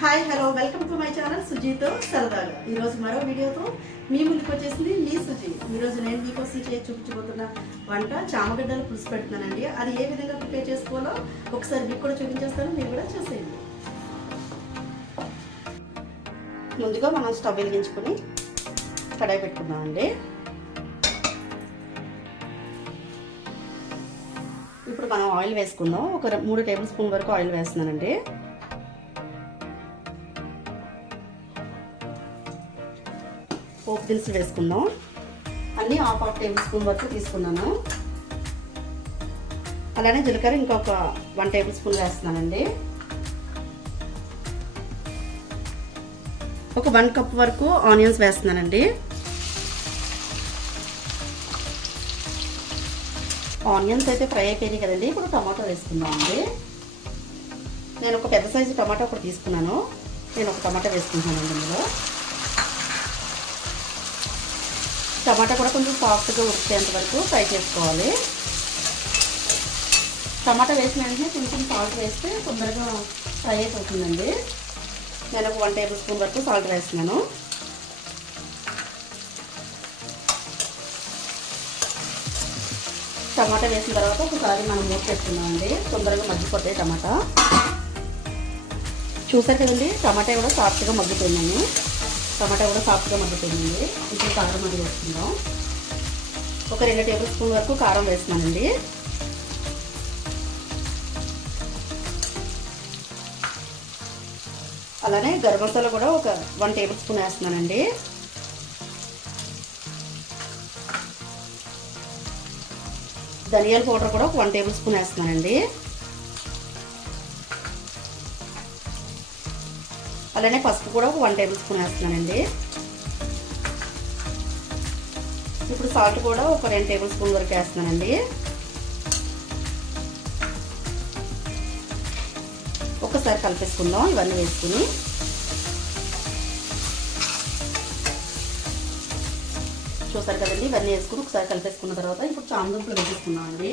Hi hello welcome to my channel సుజీతో సరదాగా. ఈరోజు మరో వీడియోతో మీ ముందుకు వచ్చేసింది మీ సుజీ. ఈరోజు నేను మీకోసం చూపించబోతున్న వంట చామగడ్డల పులుసు పెడుతున్నానండి. అది ఏ విధంగా ప్రిపేర్ చేసుకోవాలో ఒకసారి మీకు కూడా చూపించేస్తాను, మీరు కూడా చూసేయండి. ముందుగా మనం స్టవ్ వెలిగించుకొని కడాయి పెట్టుకున్నామండి. ఇప్పుడు మనం ఆయిల్ వేసుకుందాం. ఒక 3 టేబుల్ స్పూన్ వరకు ఆయిల్ వేస్తున్నానండి. పోపు దినుసులు వేసుకుందాం. అన్నీ హాఫ్ టేబుల్ స్పూన్ వరకు తీసుకున్నాను. అలానే జీలకర్ర ఇంకొక 1 టేబుల్ స్పూన్ వేస్తున్నానండి. ఒక 1 కప్ వరకు ఆనియన్స్ వేస్తున్నానండి. ఆనియన్స్ అయితే ఫ్రై అయిపోయినాయి కదండి. ఇప్పుడు టమాటా వేసుకుందామండి. నేను ఒక పెద్ద సైజు టమాటా ఒకటి తీసుకున్నాను. నేను ఒక టమాటా వేసుకుంటున్నానండి. ఇందులో టమాటా కూడా కొంచెం సాఫ్ట్గా ఉడికేంత వరకు ఫ్రై చేసుకోవాలి. టమాటా వేసిన వెంటనే కొంచెం సాల్ట్ వేస్తే తొందరగా ఫ్రై అయిపోతుందండి. నేను ఒక 1 టేబుల్ స్పూన్ వరకు సాల్ట్ వేస్తున్నాను. టమాటా వేసిన తర్వాత ఒకసారి మనం మూత పెట్టుకున్నామండి. తొందరగా మగ్గిపోతాయి టమాటా. చూసారు కదండి, టమాటా కూడా సాఫ్ట్గా మగ్గిపోయిందండి. ఇప్పుడు కారం అది వేసుకుందాం. ఒక 2 టేబుల్ స్పూన్ వరకు కారం వేస్తున్నానండి. అలానే గరం మసాలా కూడా ఒక 1 టేబుల్ స్పూన్ వేస్తున్నానండి. ధనియాల పౌడర్ కూడా ఒక 1 టేబుల్ స్పూన్ వేస్తున్నానండి. అలానే పసుపు కూడా ఒక 1 టేబుల్ స్పూన్ వేస్తున్నానండి. ఇప్పుడు సాల్ట్ కూడా ఒక 2 టేబుల్ స్పూన్ వరకు వేస్తున్నానండి. ఒకసారి కలిపేసుకుందాం ఇవన్నీ వేసుకుని. చూసారు కదండి, ఇవన్నీ వేసుకుని ఒకసారి కలిపేసుకున్న తర్వాత ఇప్పుడు చామదుంపలు వేసేసుకున్నాం అండి.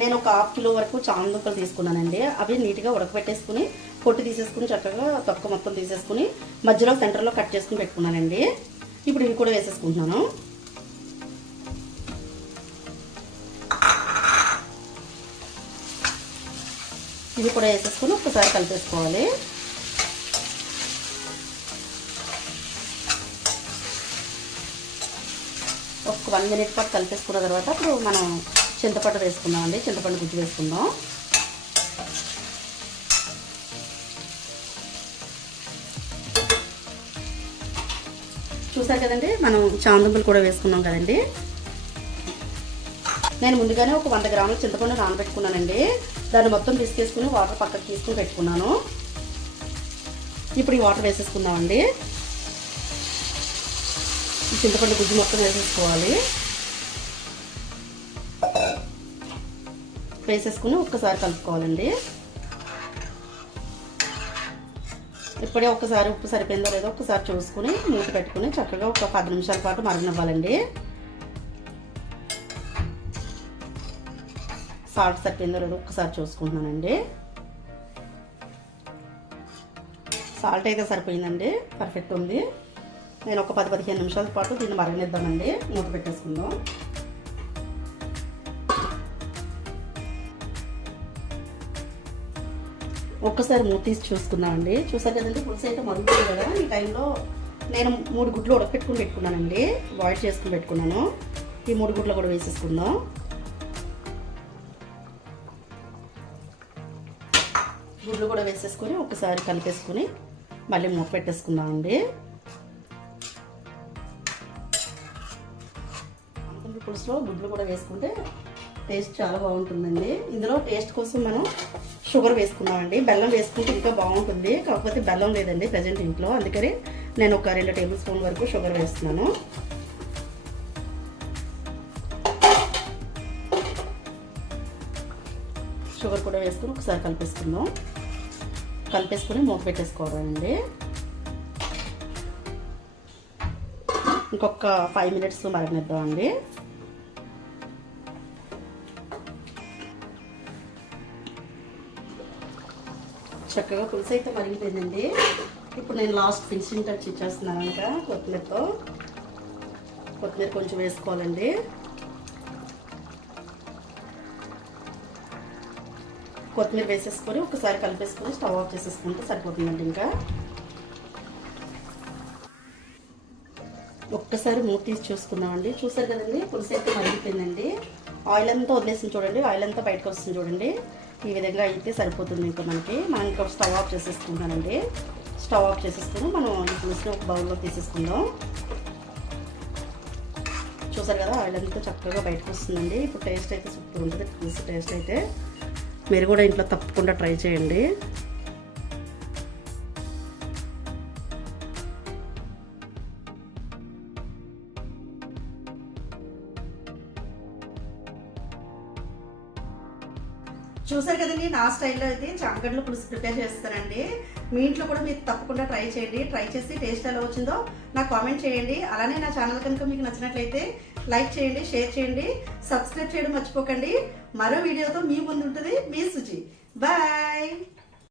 నేను ఒక 1/2 కిలో వరకు చామదుంపలు తీసుకున్నానండి. అవి నీట్గా ఉడకబెట్టేసుకుని పొట్టు తీసేసుకుని చక్కగా తొక్క మొత్తం తీసేసుకుని మధ్యలో సెంటర్లో కట్ చేసుకుని పెట్టుకున్నానండి. ఇప్పుడు ఇవి కూడా వేసేసుకుంటున్నాను. ఇవి కూడా వేసేసుకుని ఒకసారి కలిపేసుకోవాలి. ఒక 1 మినిట్ పాటు కలిపేసుకున్న తర్వాత ఇప్పుడు మనం చింతపండు వేసుకుందామండి. చింతపండు గుజ్జు వేసుకుందాం. చూసారు కదండి, మనం చామదుంపలు కూడా వేసుకున్నాం కదండి. నేను ముందుగానే ఒక 100 గ్రాముల చింతపండు నానబెట్టుకున్నానండి. దాన్ని మొత్తం తీసుకేసుకుని వాటర్ పక్కకు తీసుకుని పెట్టుకున్నాను. ఇప్పుడు ఈ వాటర్ వేసేసుకుందామండి. ఈ చింతపండు గుజ్జు మొత్తం వేసేసుకోవాలి. వేసేసుకుని ఒక్కసారి కలుపుకోవాలండి. ఇప్పుడే ఒకసారి ఉప్పు సరిపోయిందో లేదో ఒకసారి చూసుకుని మూత పెట్టుకుని చక్కగా ఒక 10 నిమిషాల పాటు మరగనివ్వాలండి. సాల్ట్ సరిపోయిందో లేదో ఒకసారి చూసుకుంటున్నానండి. సాల్ట్ అయితే సరిపోయిందండి, పర్ఫెక్ట్ ఉంది. నేను ఒక 10-15 నిమిషాల పాటు దీన్ని మరగనిద్దామండి. మూత పెట్టేసుకుందాం. ఒక్కసారి మూత తీసి చూసుకున్నామండి. చూసారు కదండి, పులుసు అయితే మరుగుతుంది కదా. ఈ టైంలో నేను 3 గుడ్లు ఉడకపెట్టుకుని పెట్టుకున్నానండి. బాయిల్ చేసుకుని పెట్టుకున్నాను. ఈ 3 గుడ్లు కూడా వేసేసుకుందాం. గుడ్లు కూడా వేసేసుకొని ఒకసారి కలిపేసుకుని మళ్ళీ మూత పెట్టేసుకుందామండి. పులుసులో గుడ్లు కూడా వేసుకుంటే టేస్ట్ చాలా బాగుంటుందండి. ఇందులో టేస్ట్ కోసం మనం షుగర్ వేసుకున్నామండి. బెల్లం వేసుకుంటే ఇంకా బాగుంటుంది, కాకపోతే బెల్లం లేదండి ప్రజెంట్ ఇంట్లో. అందుకని నేను ఒక 2 టేబుల్ స్పూన్ వరకు షుగర్ వేస్తున్నాను. షుగర్ కూడా వేసుకుని ఒకసారి కలిపేసుకుందాం. కలిపేసుకుని మూత పెట్టేసుకోవాలండి. ఇంకొక 5 మినిట్స్ మరగనిద్దామండి. చక్కగా పులుసు అయితే మరిగిపోయిందండి. ఇప్పుడు నేను లాస్ట్ ఫినిషింగ్ టచ్ ఇచ్చేస్తున్నాను. ఇంకా కొత్తిమీర కొంచెం వేసుకోవాలండి. కొత్తిమీర వేసేసుకొని ఒకసారి కలిపేసుకొని స్టవ్ ఆఫ్ చేసేసుకుంటే సరిపోతుందండి. ఇంకా ఒక్కసారి మూత తీసి చూసుకుందామండి. చూసారు కదండి, పులుసు అయితే మరిగిపోయిందండి. ఆయిల్ అంతా వదిలేసింది చూడండి, ఆయిల్ అంతా బయటకు వస్తుంది చూడండి. ఈ విధంగా అయితే సరిపోతుంది. ఇంకా మనం ఇంకా స్టవ్ ఆఫ్ చేసేసుకుంటానండి. స్టవ్ ఆఫ్ చేసేసుకుని మనం ఈ పులుసుని ఒక బౌల్లో తీసేసుకుందాం. చూసారు కదా, ఆయిల్ అంతా చక్కగా బయటకు వస్తుందండి. ఇప్పుడు టేస్ట్ అయితే సూపర్ ఉంటుంది. పులుసు టేస్ట్ అయితే మీరు కూడా ఇంట్లో తప్పకుండా ట్రై చేయండి. చూసారు కదండి, నా స్టైల్లో అయితే చామగడ్డల పులుసు ప్రిపేర్ చేస్తానండి. మీ ఇంట్లో కూడా మీరు తప్పకుండా ట్రై చేయండి. ట్రై చేసి టేస్ట్ ఎలా వచ్చిందో నాకు కామెంట్ చేయండి. అలానే నా ఛానల్ కనుక మీకు నచ్చినట్లయితే లైక్ చేయండి, షేర్ చేయండి, సబ్స్క్రైబ్ చేయడం మర్చిపోకండి. మరో వీడియోతో మీ ముందు ఉంటుంది మీ సుజి. బాయ్.